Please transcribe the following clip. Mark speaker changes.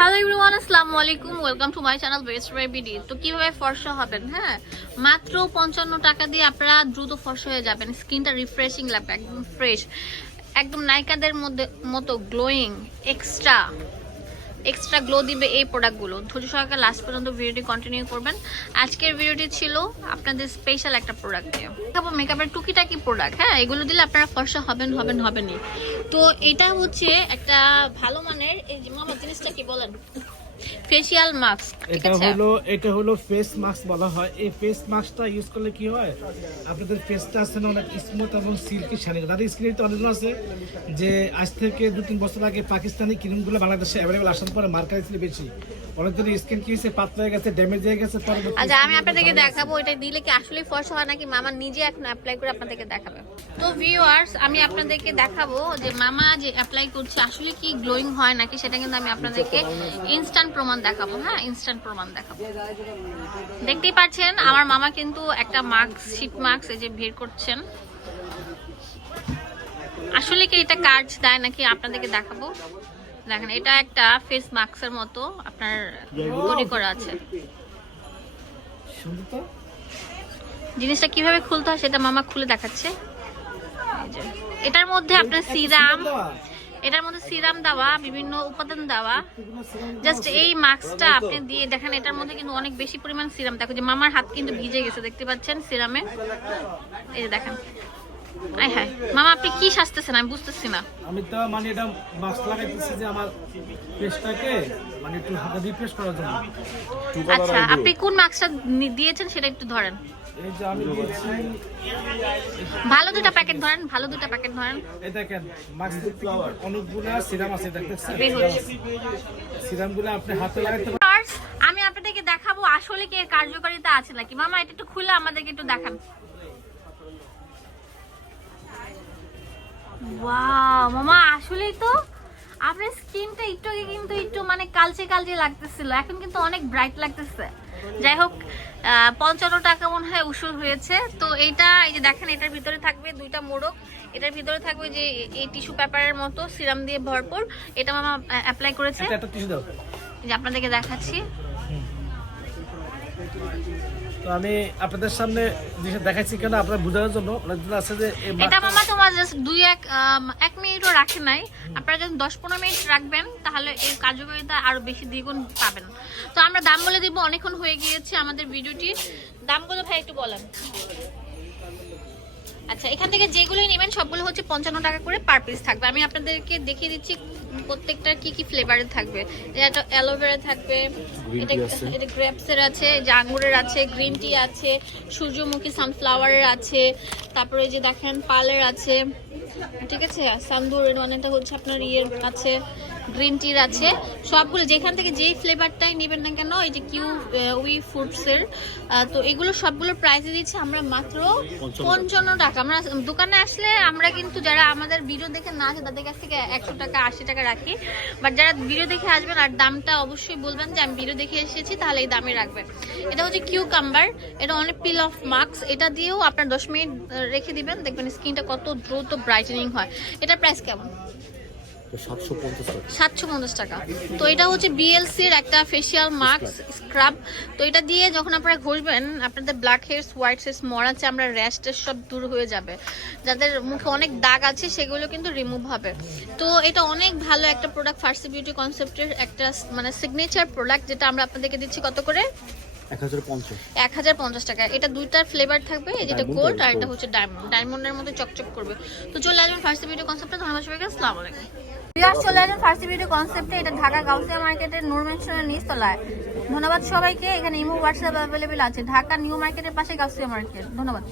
Speaker 1: Hello everyone আসসালামু আলাইকুম welcome to my channel best রেবিডি তো কীভাবে ফর্সা হবেন হ্যাঁ? মাত্র পঞ্চান্ন টাকা দিয়ে আপনারা দ্রুত ফর্সা হয়ে যাবেন। স্কিনটা রিফ্রেশিং লাগবে, একদম ফ্রেশ একদম নায়িকাদের মধ্যে, মতো গ্লোয়িং এক্সট্রা এক্সট্রা গ্লো দিবে এই প্রোডাক্টগুলো ধৈর্য সহকারে লাস্ট পর্যন্ত ভিডিওটি কন্টিনিউ করবেন। আজকের ভিডিওটি ছিল আপনাদের স্পেশাল একটা প্রোডাক্ট দিয়ে মেকআপ মেকআপের টুকিটাকি প্রোডাক্ট হ্যাঁ? এগুলো দিলে আপনারা ফর্সা হবেন হবেন, হবেনই। তো এটা হচ্ছে একটা ভালো মানের, এই মামা জিনিসটা কি বলেন? ফেসিয়াল মাস্ক
Speaker 2: এটা হলো এটা হলো ফেস মাস্ক বলা হয়। এই ফেস মাস্কটা ইউজ করলে কি হয়? আপনাদের ফেসটা আছে না অনেক স্মুথ এবং সিল্কি শানি তাদের স্ক্রিনে তো অনেক আছে যে আজ থেকে দু তিন বছর আগে পাকিস্তানি ক্রিমগুলো বাংলাদেশে অ্যাভেলেবল আসার পরে মার্কার ছিল বেশি। অনেকদের স্কিন কি হয়েছে? পাতলা হয়ে গেছে ড্যামেজ হয়ে গেছে
Speaker 1: আচ্ছা আমি আপনাদেরকে দেখাবো এটা দিলে কি আসলে ফর্সা হয় নাকি মামা নিজে এখন অ্যাপ্লাই করে আপনাদেরকে দেখাবে? তো ভিউয়ার্স আমি আপনাদেরকে দেখাবো যে মামা যে অ্যাপ্লাই করছে আসলে কি গ্লোয়িং হয় নাকি সেটা কিন্তু আমি আপনাদেরকে ইনস্ট্যান্ট প্রমাণ দেখাবো হ্যাঁ? ইনস্ট্যান্ট প্রমাণ দেখাবো। দেখতেই পাচ্ছেন আমার মামা কিন্তু একটা মাস্ক শীত মাস্ক এই যে ভিড় করছেন। আসলে কি এটা কাজ দেয় নাকি আপনাদেরকে দেখাবো? দেখেন এটা একটা ফেস মাস্কের মতো আপনার তৈরি করা আছে। জিনিসটা কীভাবে খুলতে হয় সেটা মামা খুলে দেখাচ্ছে। এটার মধ্যে আপনার সিরাম এটার মধ্যে সিরাম দেওয়া বিভিন্ন উপাদান দেওয়া। জাস্ট এই মাস্কটা আপনি দিয়ে দেখেন এটার মধ্যে কিন্তু অনেক বেশি পরিমাণ সিরাম দেখো যে মামার হাত কিন্তু ভিজে গেছে দেখতে পাচ্ছেন সিরামে এই যে দেখেন। আয় হায়। মামা আপনি কি সাজতেছেন? আমি বুঝতেছি না।
Speaker 2: আমি তো মানে এটা মাস্ক লাগাইতেছি যে আমার ফেসটাকে মানে একটু রিফ্রেশ করার জন্য।
Speaker 1: আচ্ছা আপনি কোন মাস্কটা দিয়েছেন সেটা একটু ধরেন।
Speaker 2: এই যে আমি দিয়েছি
Speaker 1: ভালো দুটা প্যাকেট ধরেন ভালো দুটা প্যাকেট ধরেন।
Speaker 2: এই দেখেন অনেকগুলো সিরাম আছে দেখতেছেন? সিরামগুলো আপনি হাতে লাগাইতে
Speaker 1: Viewers, আমি আপনাদেরকে দেখাবো আসলে কি এর কার্যকারিতা আছে নাকি। মামা এটা একটু খুলে আমাদেরকে একটু দেখান। ওয়াও মামা আসলেই তো আপনার স্কিনটা একটু আগে কিন্তু একটু মানে কালচে কালচে লাগতেছিল। এখন কিন্তু অনেক ব্রাইট লাগতেছে। যাই হোক পঞ্চান্ন টাকা মনে হয় উসুল হয়েছে। তো এইটা এই যে দেখেন এটার ভিতরে থাকবে দুইটা মোড়ক। এটার ভিতরে থাকবে যে এই টিস্যু পেপারের মতো সিরাম দিয়ে ভরপুর। এটা মামা অ্যাপ্লাই করেছে।
Speaker 2: এটা
Speaker 1: এই যে আপনাদেরকে দেখাচ্ছি।
Speaker 2: তো আমি আপনাদের সামনে জিনিসটা দেখাচ্ছি কেন আপনারা বোঝানোর জন্য? অনেকদিন আছে যে
Speaker 1: এটা মামা তোমার জাস্ট দুই এক এক মিনিটও রাখে নাই। আপনারা যখন দশ পনেরো মিনিট রাখবেন তাহলে এই কার্যকারিতা আরও বেশি দ্বিগুণ পাবেন। তো আমরা দাম বলে দিব অনেকক্ষণ হয়ে গিয়েছে আমাদের ভিডিওটি। দামগুলো ভাই একটু বলেন। আচ্ছা এখান থেকে যেগুলোই নেবেন সবগুলো হচ্ছে পঞ্চান্ন টাকা করে পার পিস থাকবে। আমি আপনাদেরকে দেখিয়ে দিচ্ছি প্রত্যেকটার কি কি ফ্লেভারের থাকবে। এটা অ্যালোভেরা থাকবে এটা এটা গ্রেপসের আছে যে আঙ্গুরের আছে গ্রিন টি আছে সূর্যমুখী সানফ্লাওয়ারের আছে তারপরে যে দেখেন পালের আছে ঠিক আছে? সান্দুর মানেটা হচ্ছে আপনার ইয়ের আছে। গ্রিন টির আছে। সবগুলো যেখান থেকে যেই ফ্লেভারটাই নেবেন না কেন এই যে কিউ উই ফুডসের তো এগুলো সবগুলোর প্রাইসে দিচ্ছি আমরা মাত্র পঞ্চান্ন। টাকা। আমরা দোকানে আসলে আমরা কিন্তু যারা আমাদের ভিডিও দেখে না আসে তাদের কাছ থেকে একশো টাকা আশি টাকা রাখি। বাট যারা ভিডিও দেখে আসবেন আর দামটা অবশ্যই বলবেন যে আমি ভিডিও দেখে এসেছি তাহলে এই দামে রাখবেন। এটা হচ্ছে কিউ কাম্বার এটা অনেক পিল অফ মাস্ক এটা দিয়েও আপনার দশ মিনিট রেখে দিবেন। দেখবেন স্কিনটা কত দ্রুত ব্রাইটেনিং হয়। এটার প্রাইস কেমন?
Speaker 3: সাতশো পঞ্চাশ টাকা।
Speaker 1: তো এটা হচ্ছে বিএলসির একটা ফেসিয়াল মাস্ক স্ক্রাব তো এটা দিয়ে যখন আপনারা ঘষবেন আপনাদের ব্ল্যাক হেয়ার্স হোয়াইট হেয়ার্স মরা চামড়া র্যাশ ট্যাশ সব দূর হয়ে যাবে। যাদের মুখে অনেক দাগ আছে সেগুলো কিন্তু রিমুভ হবে। তো এটা অনেক ভালো একটা প্রোডাক্ট ফার্সি বিউটি কনসেপ্টের একটা মানে সিগনেচার প্রোডাক্ট যেটা আমরা আপনাদেরকে দিচ্ছি কত করে?
Speaker 3: এক হাজার পঞ্চাশ।
Speaker 1: টাকা। এটা দুইটার ফ্লেভার থাকবে যেটা গোল্ড
Speaker 3: আর
Speaker 1: এটা হচ্ছে ডায়মন্ড ডায়মন্ডের মধ্যে চকচক করবে। তো চলে আসবেন ফার্স্ট ভিডিও কনসেপ্টে ধন্যবাদ সবাইকে আসসালামু আলাইকুম। বিয়াস চলে আসবেন ফার্স্ট ভিডিও কনসেপ্টে এটা ঢাকা গাউসিয়া মার্কেটের নূর মেনশনের নিচতলায়। ধন্যবাদ সবাইকে। এখানে ইমো হোয়াটসঅ্যাপ অ্যাভেলেবেল আছে। ঢাকা নিউ মার্কেটের পাশে গাউসিয়া মার্কেট ধন্যবাদ।